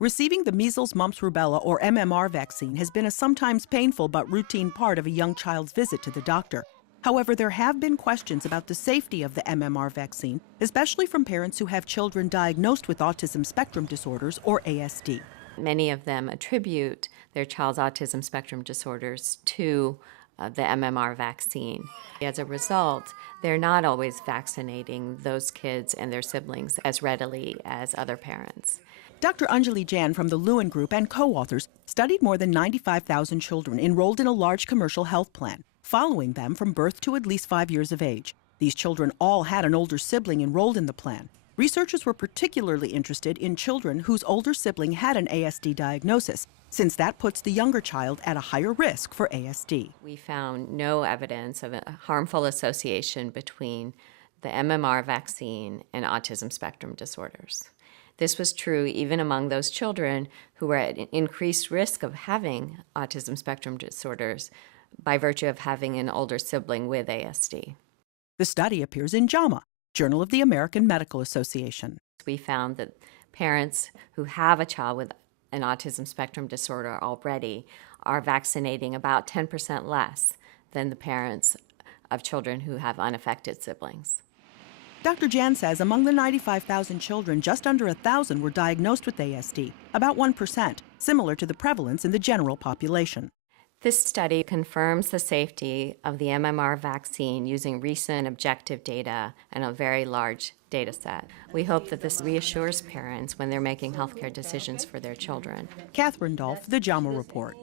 Receiving the measles, mumps, rubella, or MMR vaccine has been a sometimes painful but routine part of a young child's visit to the doctor. However, there have been questions about the safety of the MMR vaccine, especially from parents who have children diagnosed with autism spectrum disorders, or ASD. Many of them attribute their child's autism spectrum disorders to the MMR vaccine. As a result, they're not always vaccinating those kids and their siblings as readily as other parents. Dr. Anjali Jan from the Lewin Group and co-authors studied more than 95,000 children enrolled in a large commercial health plan, following them from birth to at least 5 years of age. These children all had an older sibling enrolled in the plan. Researchers were particularly interested in children whose older sibling had an ASD diagnosis, since that puts the younger child at a higher risk for ASD. We found no evidence of a harmful association between the MMR vaccine and autism spectrum disorders. This was true even among those children who were at increased risk of having autism spectrum disorders by virtue of having an older sibling with ASD. The study appears in JAMA, Journal of the American Medical Association. We found that parents who have a child with an autism spectrum disorder already are vaccinating about 10% less than the parents of children who have unaffected siblings. Dr. Jan says among the 95,000 children, just under 1,000 were diagnosed with ASD, about 1%, similar to the prevalence in the general population. This study confirms the safety of the MMR vaccine using recent objective data and a very large data set. We hope that this reassures parents when they're making healthcare decisions for their children. Catherine Dolph, The JAMA Report.